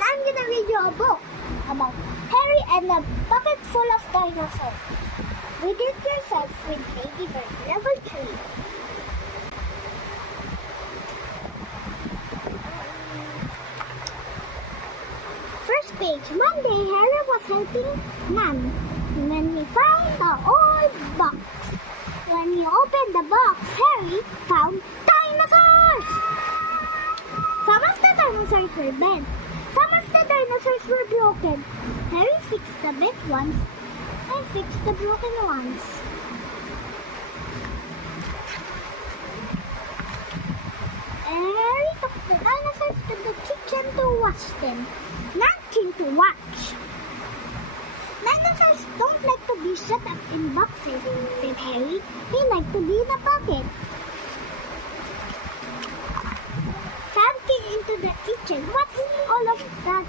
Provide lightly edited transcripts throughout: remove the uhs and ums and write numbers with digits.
I'm gonna read you a book about Harry and a bucket full of dinosaurs. Read it yourself with Lady Bird, level 3. First page. One day, Harry was helping Nan when he found an old box. When he opened the box, Harry found dinosaurs! Some of the dinosaurs were bent. Some of the dinosaurs were broken. Harry fixed the bent ones and fixed the broken ones. Harry took the dinosaurs to the kitchen to wash them. Nan came to watch. Dinosaurs don't like to be shut up in boxes, said Harry. They like to be in a bucket. Sam came into the kitchen. What's all of that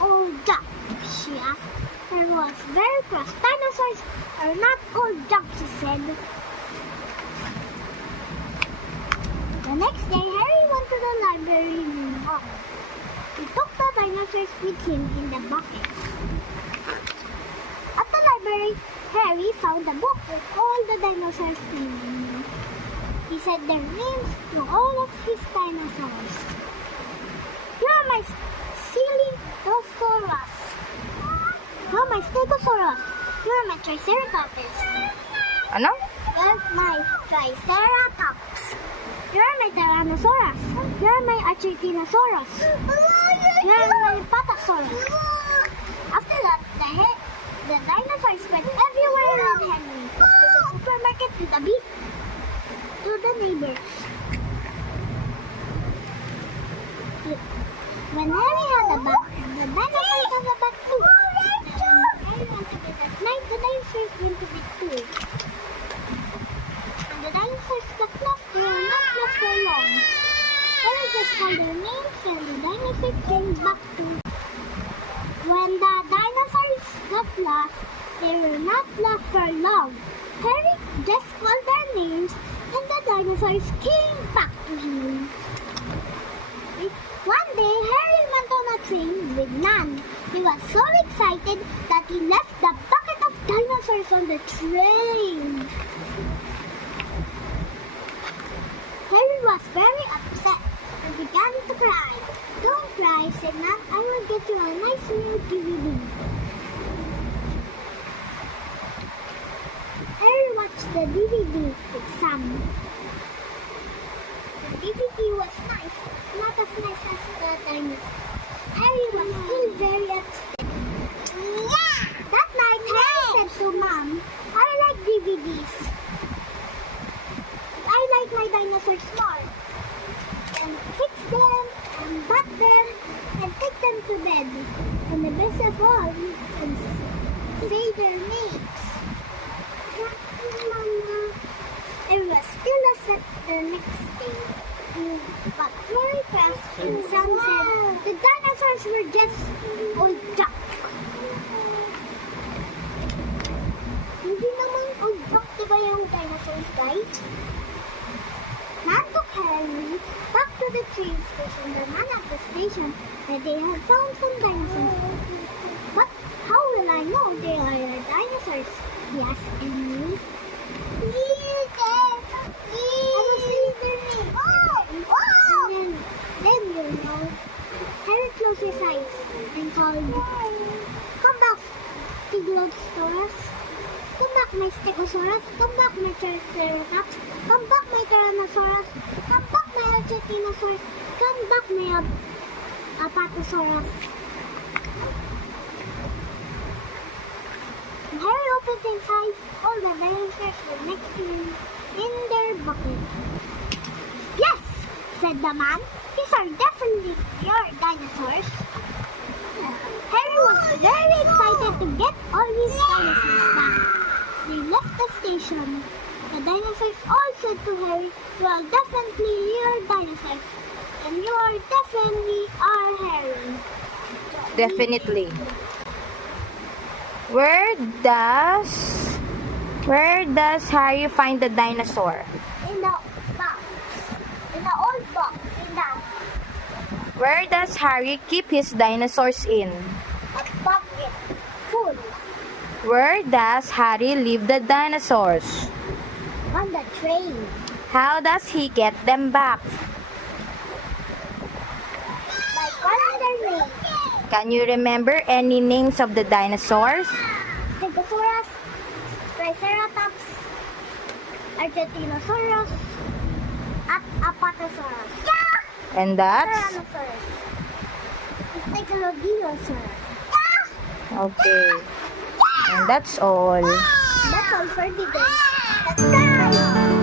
old junk? She asked. Harry was very cross. Dinosaurs are not old junk, she said. The next day, Harry went to the library in the hall. He took the dinosaurs with him in the bucket. At the library, Harry found a book with all the dinosaurs' names. He said their names to all of his dinosaurs. Here are my Stegosaurus. Here are my Stegosaurus. Here are my Triceratops. Ano? Here's my Triceratops. Here are my Tyrannosaurus. Here are my Architinosaurus. Here are my Patasaurus. After that, the dinosaurs went everywhere around Henry. To the supermarket, to the beach, to the neighbors. When Harry had a bath, the dinosaurs had a bath too. When Harry went to bed at night, the dinosaurs went to bed too. When the dinosaurs got lost, they were not lost for long. Harry just called their names and the dinosaurs came back to. When the dinosaurs got lost, they were not lost for long. Harry just called their names and the dinosaurs came back to him. One day, Harry went on a train with Nan. He was so excited that he left the bucket of dinosaurs on the train. Harry was very upset and began to cry. Don't cry, said Nan. I will get you a nice new DVD. Harry watched the DVD with Sam. The DVD was nice, not as nice as the dinosaur. Harry was still very upset. That night, Harry said to Mom, I like DVDs. I like my dinosaurs more. And fix them, and bat them, and take them to bed. And the best of all, you can say their names. Harry was still upset the next day. But very fast, and Sam said, the dinosaurs were just old junk. Hindi naman old junk, diba yung dinosaurs, guys? Nan took Harry back to the train station. The man at the station said they had found some dinosaurs. But how will I know they are dinosaurs? He asked Emily. I will say their name. And then you'll know. Harry closed his eyes and called, come back, Stegosaurus. Come back, my Stegosaurus. Come back, my Triceratops. Come back, my Tyrannosaurus. Come back, my Architinosaurus. Come back, my Apatosaurus. Harry opened his eyes. All the dinosaurs were next to him in their bucket. Yes, said the man. These are definitely your dinosaurs. Harry was very excited to get all his dinosaurs back. They left the station. The dinosaurs all said to Harry, you are definitely your dinosaurs. And you are definitely our Harry. Definitely. Where does Harry find the dinosaur? In the box. In the old box. In that. Where does Harry keep his dinosaurs in? A bucket full. Where does Harry leave the dinosaurs? On the train. How does he get them back? By calling their names. Can you remember any names of the dinosaurs? Stegosaurus, Triceratops, Argentinosaurus, at Apatosaurus. And that's? Tyrannosaurus. Stegosaurus. Okay. And that's all. That's all for today. Subscribe!